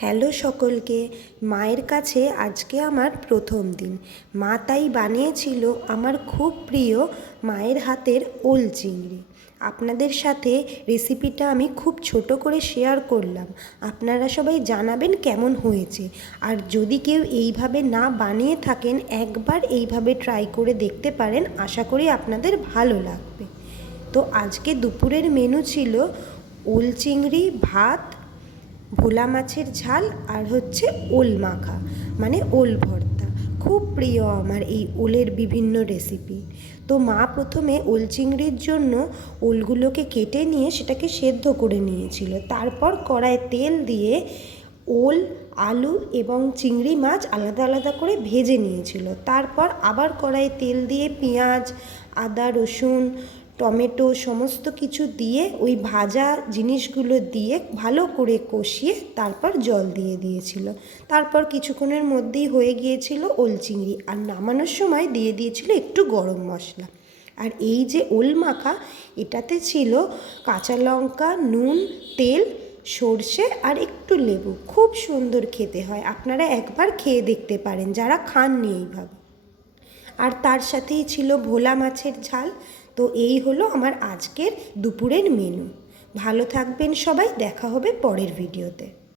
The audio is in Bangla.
হ্যালো সকলকে। মায়ের কাছে আজকে আমার প্রথম দিন। মা তাই বানিয়েছিল আমার খুব প্রিয় মায়ের হাতের ওল চিংড়ি। আপনাদের সাথে রেসিপিটা আমি খুব ছোট করে শেয়ার করলাম। আপনারা সবাই জানাবেন কেমন হয়েছে। আর যদি কেউ এইভাবে না বানিয়ে থাকেন, একবার এইভাবে ট্রাই করে দেখতে পারেন, আশা করি আপনাদের ভালো লাগবে। তো আজকে দুপুরের মেনু ছিল ওল চিংড়ি, ভাত, ভোলা মাছের ঝাল আর হচ্ছে ওল মাখা, মানে ওল ভর্তা। খুব প্রিয় আমার এই ওলের বিভিন্ন রেসিপি। তো মা প্রথমে ওল চিংড়ির জন্য ওলগুলোকে কেটে নিয়ে সেটাকে সেদ্ধ করে নিয়েছিল। তারপর কড়ায় তেল দিয়ে ওল, আলু এবং চিংড়ি মাছ আলাদা আলাদা করে ভেজে নিয়েছিল। তারপর আবার কড়াইয়ে তেল দিয়ে পেঁয়াজ, আদা, রসুন, টমেটো সমস্ত কিছু দিয়ে ওই ভাজা জিনিসগুলো দিয়ে ভালো করে কষিয়ে তারপর জল দিয়ে দিয়েছিল। তারপর কিছুক্ষণের মধ্যেই হয়ে গিয়েছিল ওল চিংড়ি। আর নামানোর সময় দিয়ে দিয়েছিল একটু গরম মশলা। আর এই যে ওল মাখা, এটাতে ছিল কাঁচা লঙ্কা, নুন, তেল, সর্ষে আর একটু লেবু। খুব সুন্দর খেতে হয়, আপনারা একবার খেয়ে দেখতে পারেন যারা খাননি এইভাবে। আর তার সাথেই ছিল ভোলা মাছের ঝাল। তো এই হলো আমার আজকের দুপুরের মেনু। ভালো থাকবেন সবাই, দেখা হবে পরের ভিডিওতে।